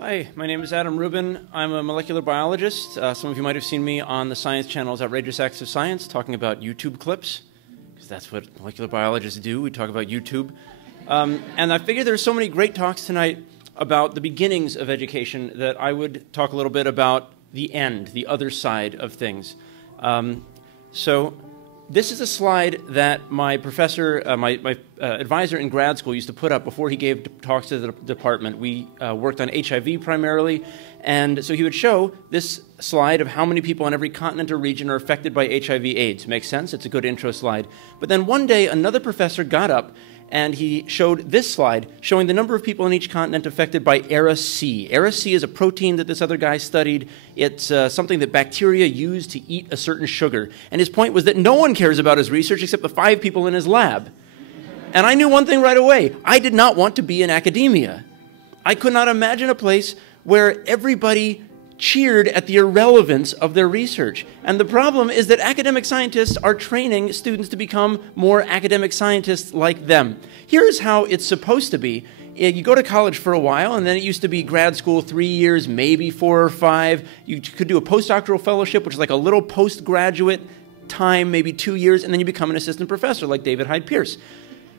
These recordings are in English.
Hi, my name is Ruben. I'm a molecular biologist. Some of you might have seen me on the Science Channel's Outrageous Acts of Science talking about YouTube clips, because that's what molecular biologists do. We talk about YouTube. And I figured there's so many great talks tonight about the beginnings of education that I would talk a little bit about the end, the other side of things. So this is a slide that my professor, my advisor in grad school used to put up before he gave talks to the department. We worked on HIV primarily, and so he would show this slide of how many people on every continent or region are affected by HIV/AIDS. Makes sense? It's a good intro slide. But then one day, another professor got up and he showed this slide showing the number of people in each continent affected by ERA-C. ERA-C is a protein that this other guy studied. It's something that bacteria use to eat a certain sugar. And his point was that no one cares about his research except the 5 people in his lab. And I knew one thing right away. I did not want to be in academia. I could not imagine a place where everybody cheered at the irrelevance of their research. And the problem is that academic scientists are training students to become more academic scientists like them. Here's how it's supposed to be. You go to college for a while, and then it used to be grad school 3 years, maybe 4 or 5. You could do a postdoctoral fellowship, which is like a little postgraduate time, maybe 2 years, and then you become an assistant professor like David Hyde Pierce.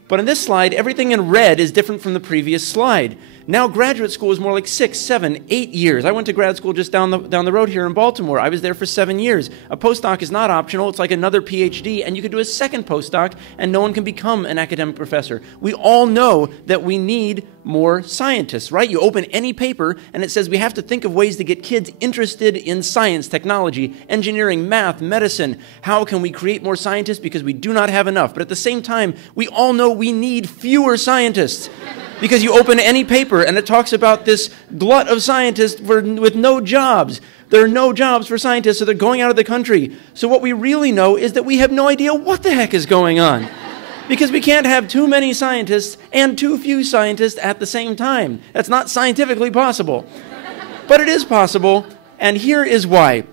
But in this slide, everything in red is different from the previous slide. Now graduate school is more like 6, 7, 8 years. I went to grad school just down the road here in Baltimore. I was there for 7 years. A postdoc is not optional. It's like another PhD, and you could do a second postdoc, and no one can become an academic professor. We all know that we need more scientists, right? You open any paper, and it says we have to think of ways to get kids interested in science, technology, engineering, math, medicine. How can we create more scientists? Because we do not have enough. But at the same time, we all know we need fewer scientists. Because you open any paper and it talks about this glut of scientists with no jobs. There are no jobs for scientists, so they're going out of the country. So what we really know is that we have no idea what the heck is going on. Because we can't have too many scientists and too few scientists at the same time. That's not scientifically possible. But it is possible, and here is why.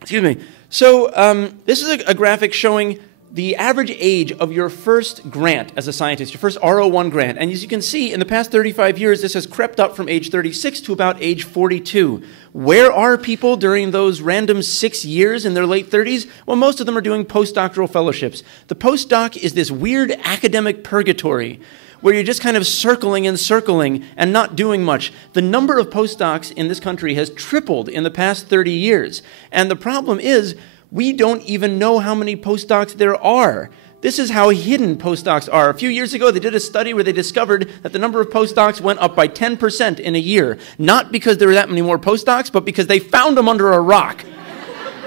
Excuse me. So this is a graphic showing the average age of your first grant as a scientist, your first R01 grant. And as you can see, in the past 35 years, this has crept up from age 36 to about age 42. Where are people during those random 6 years in their late 30s? Well, most of them are doing postdoctoral fellowships. The postdoc is this weird academic purgatory where you're just kind of circling and circling and not doing much. The number of postdocs in this country has tripled in the past 30 years. And the problem is, we don't even know how many postdocs there are. This is how hidden postdocs are. A few years ago, they did a study where they discovered that the number of postdocs went up by 10% in a year. Not because there were that many more postdocs, but because they found them under a rock.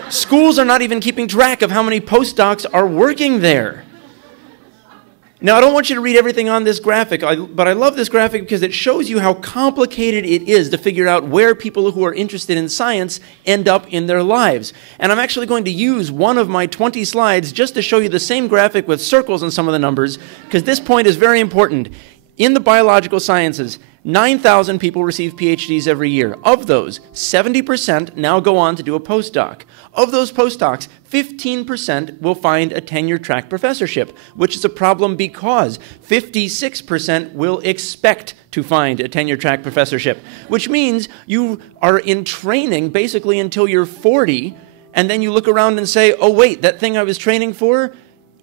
Schools are not even keeping track of how many postdocs are working there. Now, I don't want you to read everything on this graphic, but I love this graphic because it shows you how complicated it is to figure out where people who are interested in science end up in their lives. And I'm actually going to use one of my 20 slides just to show you the same graphic with circles and some of the numbers, because this point is very important. In the biological sciences, 9,000 people receive PhDs every year. Of those, 70% now go on to do a postdoc. Of those postdocs, 15% will find a tenure-track professorship, which is a problem because 56% will expect to find a tenure-track professorship, which means you are in training basically until you're 40, and then you look around and say, oh wait, that thing I was training for,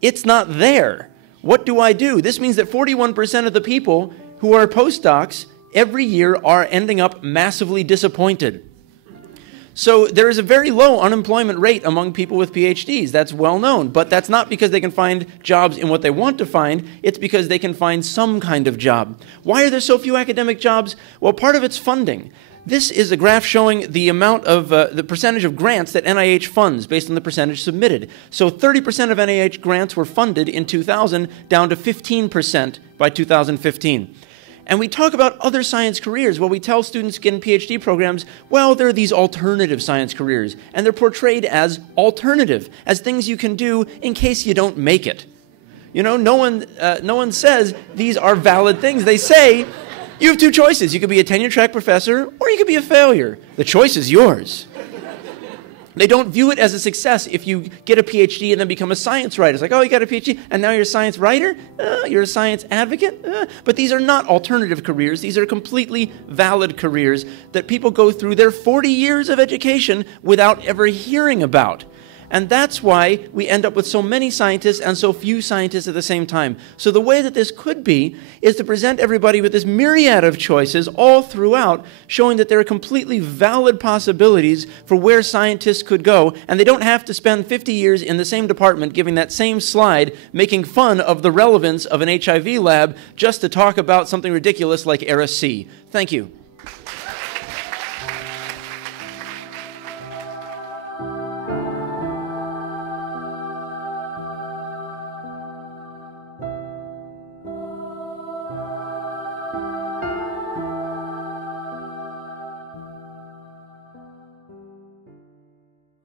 it's not there. What do I do? This means that 41% of the people who are postdocs every year are ending up massively disappointed. So there is a very low unemployment rate among people with PhDs. That's well known. But that's not because they can find jobs in what they want to find. It's because they can find some kind of job. Why are there so few academic jobs? Well, part of it's funding. This is a graph showing the amount of the percentage of grants that NIH funds based on the percentage submitted. So 30% of NIH grants were funded in 2000, down to 15% by 2015. And we talk about other science careers. Well, we tell students in PhD programs, well, there are these alternative science careers, and they're portrayed as alternative, as things you can do in case you don't make it. You know, no one says these are valid things. They say, you have 2 choices. You could be a tenure-track professor, or you could be a failure. The choice is yours. They don't view it as a success if you get a PhD and then become a science writer. It's like, oh, you got a PhD and now you're a science writer? You're a science advocate? But these are not alternative careers. These are completely valid careers that people go through their 40 years of education without ever hearing about. And that's why we end up with so many scientists and so few scientists at the same time. So the way that this could be is to present everybody with this myriad of choices all throughout, showing that there are completely valid possibilities for where scientists could go, and they don't have to spend 50 years in the same department giving that same slide, making fun of the relevance of an HIV lab just to talk about something ridiculous like Era C. Thank you.